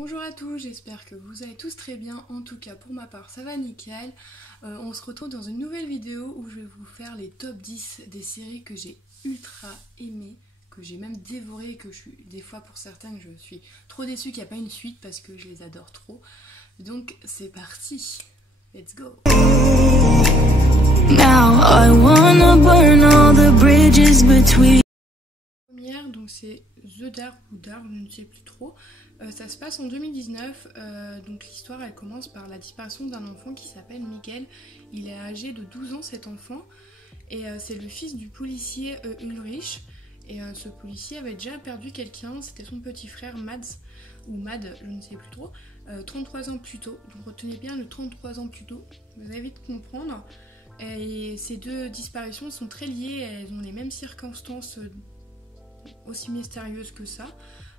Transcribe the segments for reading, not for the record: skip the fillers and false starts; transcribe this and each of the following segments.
Bonjour à tous, j'espère que vous allez tous très bien, en tout cas pour ma part ça va nickel. On se retrouve dans une nouvelle vidéo où je vais vous faire les top 10 des séries que j'ai ultra aimées, que j'ai même dévorées et que je suis des fois pour certaines je suis trop déçue qu'il n'y a pas une suite parce que je les adore trop. Donc c'est parti, let's go. Now I wanna burn all the bridges between. Première, donc c'est The Dark ou Dark, je ne sais plus trop. Ça se passe en 2019, donc l'histoire elle commence par la disparition d'un enfant qui s'appelle Miguel. Il est âgé de 12 ans cet enfant et c'est le fils du policier Ulrich. Et ce policier avait déjà perdu quelqu'un, c'était son petit frère Mads, ou Mad, je ne sais plus trop, 33 ans plus tôt. Donc retenez bien le 33 ans plus tôt, vous allez vite comprendre. Et ces deux disparitions sont très liées, elles ont les mêmes circonstances aussi mystérieuses que ça.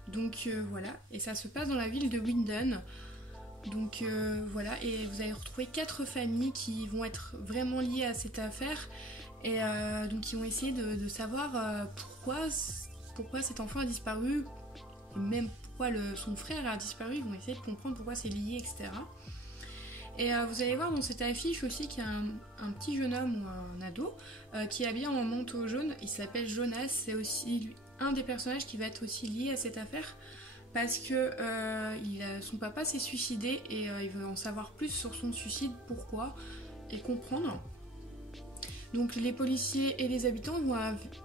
Donc voilà, et ça se passe dans la ville de Winden. Donc voilà, et vous allez retrouver 4 familles qui vont être vraiment liées à cette affaire. Et donc ils vont essayer de savoir pourquoi cet enfant a disparu, et même pourquoi son frère a disparu. Ils vont essayer de comprendre pourquoi c'est lié, etc. Et vous allez voir dans cette affiche aussi qu'il y a un petit jeune homme ou un ado qui est habillé en manteau jaune. Il s'appelle Jonas, c'est aussi un des personnages qui va être aussi lié à cette affaire parce que son papa s'est suicidé et il veut en savoir plus sur son suicide, pourquoi, et comprendre. Donc les policiers et les habitants vont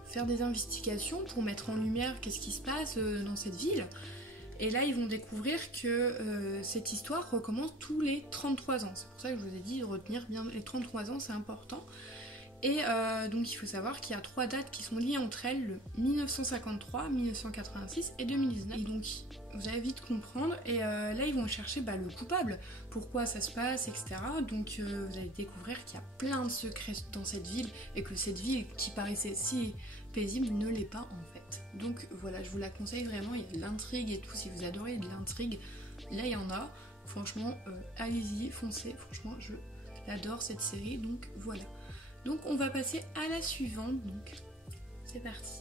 faire des investigations pour mettre en lumière qu'est-ce qui se passe dans cette ville. Et là ils vont découvrir que cette histoire recommence tous les 33 ans. C'est pour ça que je vous ai dit de retenir bien les 33 ans, c'est important. Et donc il faut savoir qu'il y a 3 dates qui sont liées entre elles, le 1953, 1986 et 2019. Et donc vous allez vite comprendre. Et là ils vont chercher le coupable, pourquoi ça se passe, etc. Donc vous allez découvrir qu'il y a plein de secrets dans cette ville et que cette ville qui paraissait si paisible ne l'est pas en fait. Donc voilà, je vous la conseille vraiment, il y a de l'intrigue et tout, si vous adorez de l'intrigue, là il y en a. Franchement, allez-y, foncez, franchement je l'adore cette série, donc voilà. Donc on va passer à la suivante, donc c'est parti.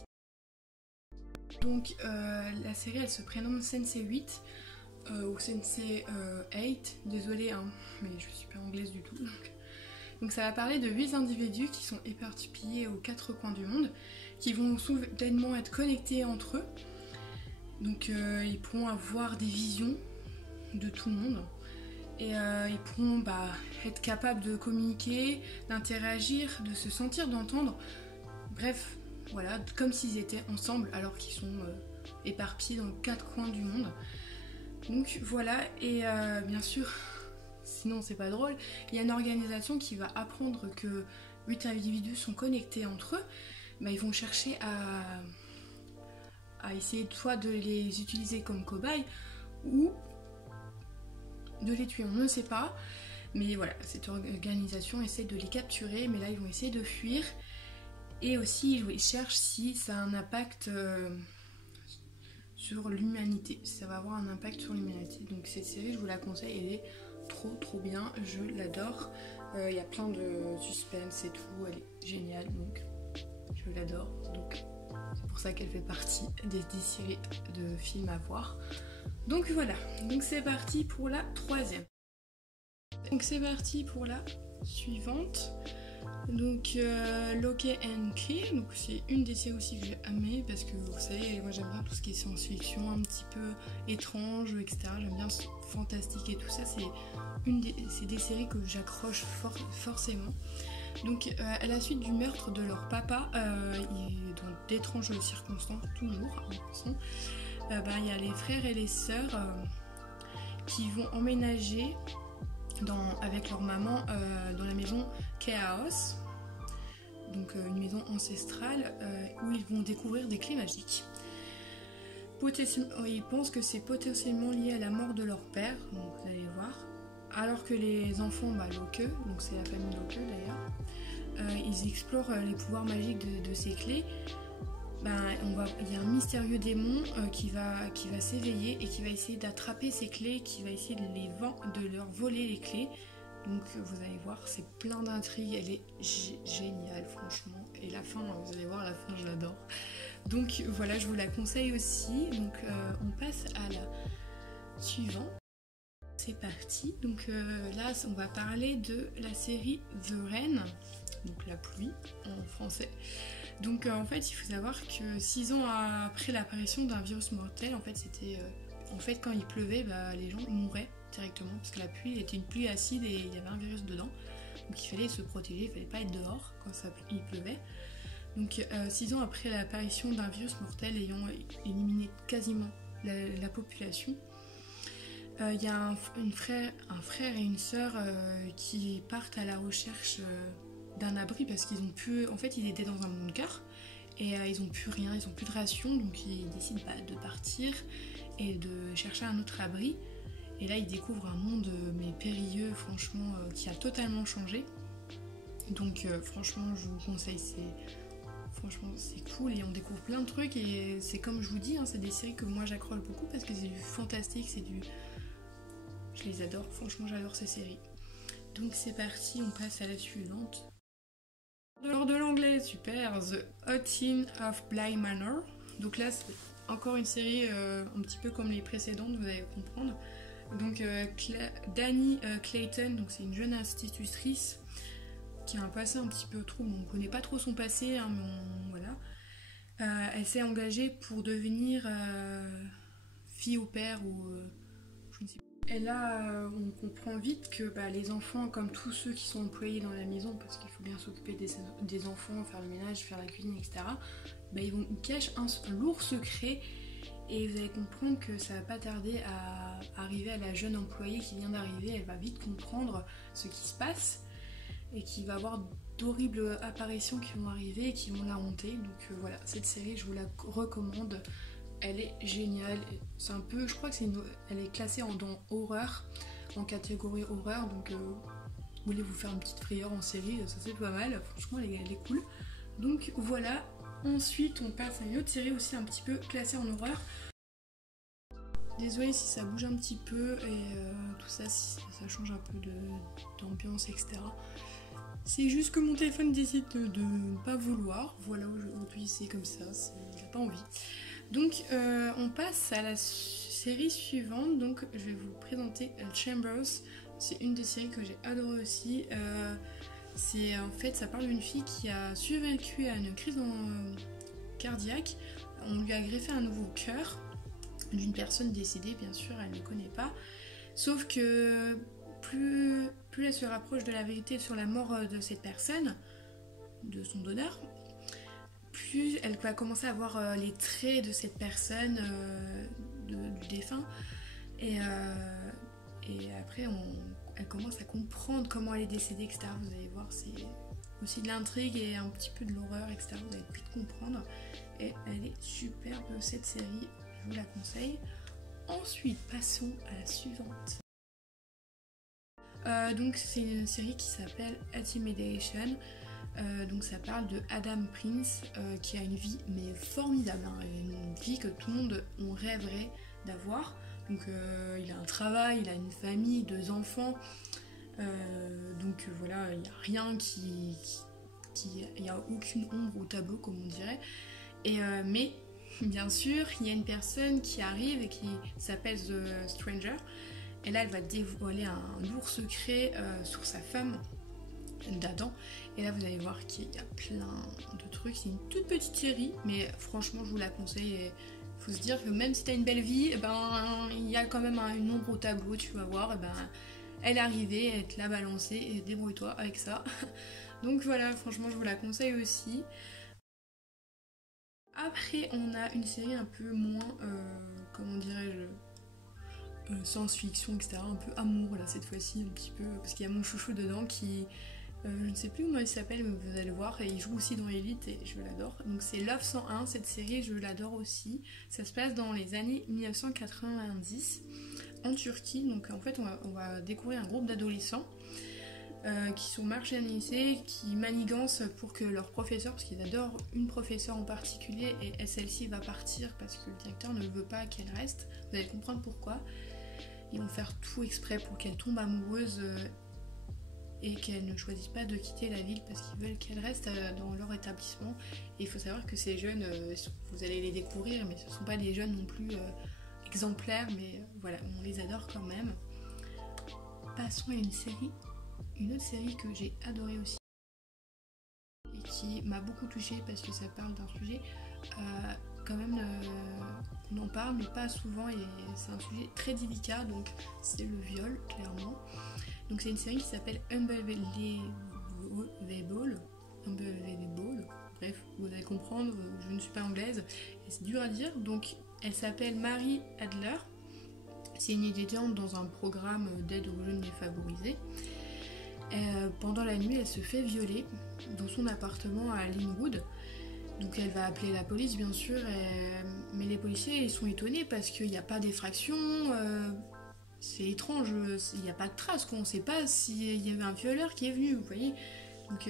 Donc la série elle se prénomme Sense8 ou Sense8, désolée hein, mais je suis pas anglaise du tout. Donc ça va parler de 8 individus qui sont éparpillés aux 4 coins du monde, qui vont soudainement être connectés entre eux. Donc ils pourront avoir des visions de tout le monde. Et ils pourront être capables de communiquer, d'interagir, de se sentir, d'entendre. Bref, voilà, comme s'ils étaient ensemble alors qu'ils sont éparpillés dans 4 coins du monde. Donc voilà, et bien sûr, sinon c'est pas drôle, il y a une organisation qui va apprendre que 8 individus sont connectés entre eux. Ils vont chercher à essayer soit de les utiliser comme cobayes ou de les tuer, on ne sait pas, mais voilà, cette organisation essaie de les capturer, mais là ils vont essayer de fuir, et aussi ils cherchent si ça a un impact sur l'humanité, si ça va avoir un impact sur l'humanité. Donc cette série je vous la conseille, elle est trop bien, je l'adore, il y a plein de suspense et tout, elle est géniale, donc je l'adore, donc c'est pour ça qu'elle fait partie des séries de films à voir. Donc voilà, donc c'est parti pour la 3e. Donc c'est parti pour la suivante. Donc Lock and Key, donc c'est une des séries aussi que j'ai aimé parce que vous savez, moi j'aime bien tout ce qui est science-fiction, un petit peu étrange, etc. J'aime bien ce fantastique et tout ça, c'est des séries que j'accroche forcément. Donc à la suite du meurtre de leur papa, dans d'étranges circonstances, toujours, il y a les frères et les sœurs qui vont emménager avec leur maman dans la maison Chaos, donc une maison ancestrale où ils vont découvrir des clés magiques. Ils pensent que c'est potentiellement lié à la mort de leur père, donc vous allez voir. Alors que les enfants, Locke, donc c'est la famille Locke d'ailleurs, ils explorent les pouvoirs magiques de ces clés. Il y a un mystérieux démon qui va s'éveiller et qui va essayer d'attraper ces clés, qui va essayer de leur voler les clés. Donc vous allez voir, c'est plein d'intrigues, elle est géniale franchement. Et la fin, vous allez voir, la fin je l'adore. Donc voilà, je vous la conseille aussi. Donc on passe à la suivant. C'est parti. Donc là, on va parler de la série The Rain, donc la pluie en français. Donc en fait, il faut savoir que 6 ans après l'apparition d'un virus mortel, en fait, c'était quand il pleuvait, les gens mouraient directement parce que la pluie était une pluie acide et il y avait un virus dedans. Donc il fallait se protéger, il fallait pas être dehors quand il pleuvait. Donc 6 ans après l'apparition d'un virus mortel ayant éliminé quasiment la population, il y a un frère et une sœur qui partent à la recherche d'un abri parce qu'ils ont pu... En fait, ils étaient dans un bunker et ils ont plus rien, ils ont plus de ration, donc ils décident de partir et de chercher un autre abri. Et là, ils découvrent un monde mais périlleux, franchement, qui a totalement changé. Donc franchement, je vous conseille, franchement c'est cool et on découvre plein de trucs et c'est comme je vous dis, c'est des séries que moi j'accroche beaucoup parce que c'est du fantastique, je les adore, franchement j'adore ces séries. Donc c'est parti, on passe à la suivante. Lors de l'anglais, super, The Haunting of Bly Manor. Donc là c'est encore une série un petit peu comme les précédentes, vous allez comprendre. Donc Dani Clayton, donc c'est une jeune institutrice qui a un passé un petit peu trouble, on ne connaît pas trop son passé, mais voilà. Elle s'est engagée pour devenir fille au père ou je ne sais pas. Et là, on comprend vite que les enfants, comme tous ceux qui sont employés dans la maison, parce qu'il faut bien s'occuper des enfants, faire le ménage, faire la cuisine, etc., ils cachent un lourd secret. Et vous allez comprendre que ça va pas tarder à arriver à la jeune employée qui vient d'arriver. Elle va vite comprendre ce qui se passe et qu'il va y avoir d'horribles apparitions qui vont arriver et qui vont la hanter. Donc voilà, cette série, je vous la recommande. Elle est géniale. C'est un peu, je crois que elle est classée dans horreur, en catégorie horreur. Donc vous voulez vous faire une petite frayeur en série, ça c'est pas mal. Franchement, elle est cool. Donc voilà. Ensuite, on passe à une autre série aussi un petit peu classée en horreur. Désolée si ça bouge un petit peu et tout ça, si ça change un peu d'ambiance, etc. C'est juste que mon téléphone décide de ne pas vouloir. Voilà, aujourd'hui c'est comme ça, il n'a pas envie. Donc on passe à la série suivante. Donc je vais vous présenter Chambers. C'est une des séries que j'ai adoré aussi. En fait, ça parle d'une fille qui a survécu à une crise cardiaque. On lui a greffé un nouveau cœur d'une personne décédée, bien sûr, elle ne le connaît pas. Sauf que plus elle se rapproche de la vérité sur la mort de cette personne, de son donneur, plus elle va commencer à voir les traits de cette personne, du défunt. Et après, elle commence à comprendre comment elle est décédée, etc. Vous allez voir, c'est aussi de l'intrigue et un petit peu de l'horreur, etc. Vous allez vite comprendre. Et elle est superbe, cette série. Je vous la conseille. Ensuite, passons à la suivante. Donc c'est une série qui s'appelle Intimidation. Donc ça parle de Adam Prince qui a une vie mais formidable, une vie que tout le monde on rêverait d'avoir. Donc il a un travail, il a une famille, 2 enfants. Donc voilà, il n'y a rien il n'y a aucune ombre au tableau comme on dirait. Mais bien sûr, il y a une personne qui arrive et qui s'appelle The Stranger. Et là, elle va dévoiler un lourd secret sur sa femme d'Adam. Et là, vous allez voir qu'il y a plein de trucs. C'est une toute petite série, mais franchement, je vous la conseille. Et faut se dire que même si t'as une belle vie, il y a quand même une ombre au tableau, tu vas voir. Elle est arrivée, elle te l'a balancée et débrouille-toi avec ça. Donc voilà, franchement, je vous la conseille aussi. Après, on a une série un peu moins, comment dirais-je, science-fiction, etc. Un peu amour, là, cette fois-ci, un petit peu, parce qu'il y a mon chouchou dedans qui... je ne sais plus comment il s'appelle, mais vous allez le voir, et il joue aussi dans Elite, et je l'adore. Donc c'est Love 101, cette série, je l'adore aussi. Ça se passe dans les années 1990, en Turquie. Donc en fait, on va découvrir un groupe d'adolescents qui sont marginalisés, qui manigancent pour que leur professeur, parce qu'ils adorent une professeure en particulier, et celle-ci va partir parce que le directeur ne veut pas qu'elle reste. Vous allez comprendre pourquoi. Ils vont faire tout exprès pour qu'elle tombe amoureuse et qu'elle ne choisisse pas de quitter la ville parce qu'ils veulent qu'elle reste dans leur établissement. Et il faut savoir que ces jeunes, vous allez les découvrir, mais ce ne sont pas des jeunes non plus exemplaires, mais voilà, on les adore quand même. Passons à une autre série que j'ai adorée aussi et qui m'a beaucoup touchée parce que ça parle d'un sujet quand même on en parle mais pas souvent et c'est un sujet très délicat, donc c'est le viol clairement. Donc c'est une série qui s'appelle Unbelievable, bref vous allez comprendre, je ne suis pas anglaise et c'est dur à dire. Donc elle s'appelle Mary Adler. C'est une étudiante dans un programme d'aide aux jeunes défavorisés. Pendant la nuit, elle se fait violer dans son appartement à Linwood. Donc elle va appeler la police bien sûr, mais les policiers ils sont étonnés parce qu'il n'y a pas d'effraction, c'est étrange, il n'y a pas de traces, on ne sait pas s'il y avait un violeur qui est venu, vous voyez. Donc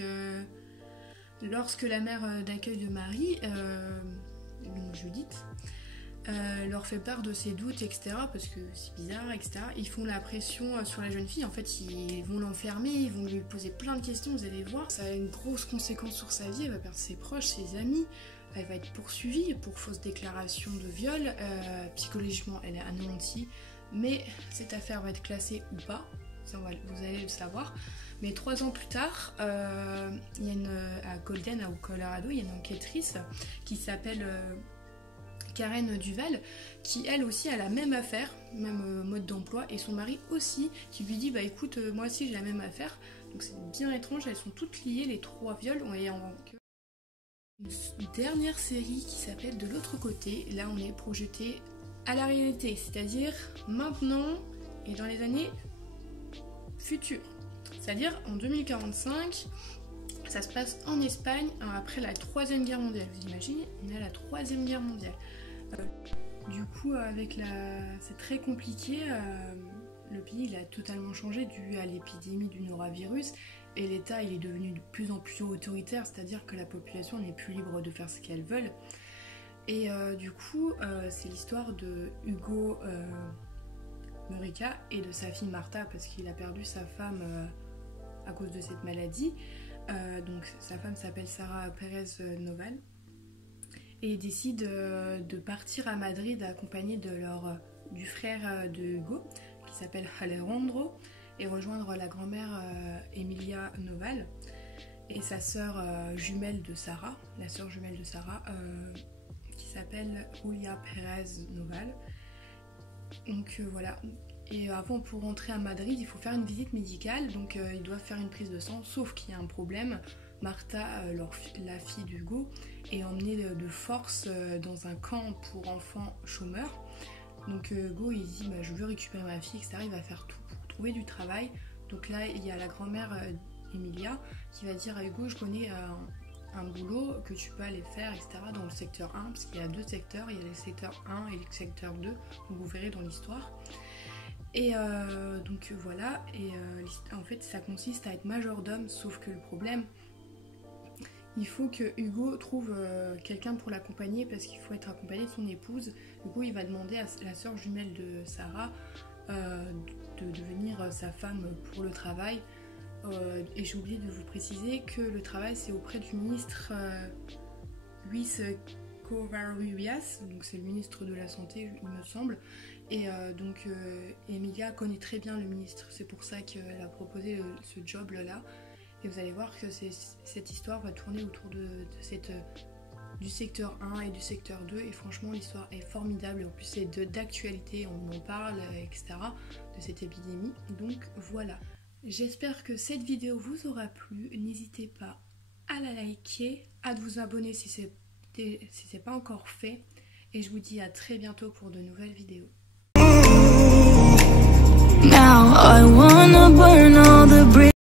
lorsque la mère d'accueil de Marie, donc Judith, leur fait part de ses doutes, etc. parce que c'est bizarre, etc. Ils font la pression sur la jeune fille. En fait, ils vont l'enfermer, ils vont lui poser plein de questions, vous allez voir. Ça a une grosse conséquence sur sa vie, elle va perdre ses proches, ses amis, elle va être poursuivie pour fausse déclaration de viol. Psychologiquement, elle est anéantie, mais cette affaire va être classée ou pas, ça vous allez le savoir. Mais 3 ans plus tard, il y a à Golden, au Colorado, il y a une enquêtrice qui s'appelle Karen Duval, qui elle aussi a la même affaire, même mode d'emploi, et son mari aussi, qui lui dit bah écoute, moi aussi j'ai la même affaire. Donc c'est bien étrange, elles sont toutes liées, les 3 viols. Et une dernière série qui s'appelle De l'autre côté. Là on est projeté à la réalité, c'est-à-dire maintenant et dans les années futures, c'est-à-dire en 2045. Ça se passe en Espagne après la 3e guerre mondiale. Vous imaginez, on est à la 3e guerre mondiale. Du coup, c'est très compliqué. Le pays il a totalement changé dû à l'épidémie du norovirus et l'État il est devenu de plus en plus autoritaire, c'est-à-dire que la population n'est plus libre de faire ce qu'elle veut. Et du coup, c'est l'histoire de Hugo Murica et de sa fille Martha parce qu'il a perdu sa femme à cause de cette maladie. Donc sa femme s'appelle Sara Pérez Noval et décide de partir à Madrid accompagnée du frère de Hugo qui s'appelle Alejandro et rejoindre la grand-mère Emilia Noval et sa sœur jumelle de Sara, la sœur jumelle de Sara qui s'appelle Julia Pérez Noval. Donc voilà. Et avant, pour rentrer à Madrid, il faut faire une visite médicale, donc ils doivent faire une prise de sang, sauf qu'il y a un problème. Martha, la fille d'Hugo, est emmenée de force dans un camp pour enfants chômeurs. Donc Hugo, il dit bah, je veux récupérer ma fille, etc. Il va faire tout pour trouver du travail. Donc là, il y a la grand-mère Emilia qui va dire à Hugo je connais un boulot que tu peux aller faire, etc. dans le secteur 1, parce qu'il y a 2 secteurs, il y a le secteur 1 et le secteur 2, donc vous verrez dans l'histoire. Et donc voilà, et en fait ça consiste à être majordome, sauf que le problème, il faut que Hugo trouve quelqu'un pour l'accompagner parce qu'il faut être accompagné de son épouse. Hugo il va demander à la sœur jumelle de Sarah de devenir sa femme pour le travail. Et j'ai oublié de vous préciser que le travail c'est auprès du ministre Luis Covarrubias, donc c'est le ministre de la Santé il me semble. Et donc Emilia connaît très bien le ministre, c'est pour ça qu'elle a proposé ce job là. Et vous allez voir que cette histoire va tourner autour du secteur 1 et du secteur 2. Et franchement l'histoire est formidable et en plus c'est d'actualité, on en parle, etc. de cette épidémie. Donc voilà. J'espère que cette vidéo vous aura plu. N'hésitez pas à la liker, à vous abonner si c'est pas encore fait. Et je vous dis à très bientôt pour de nouvelles vidéos. Now I want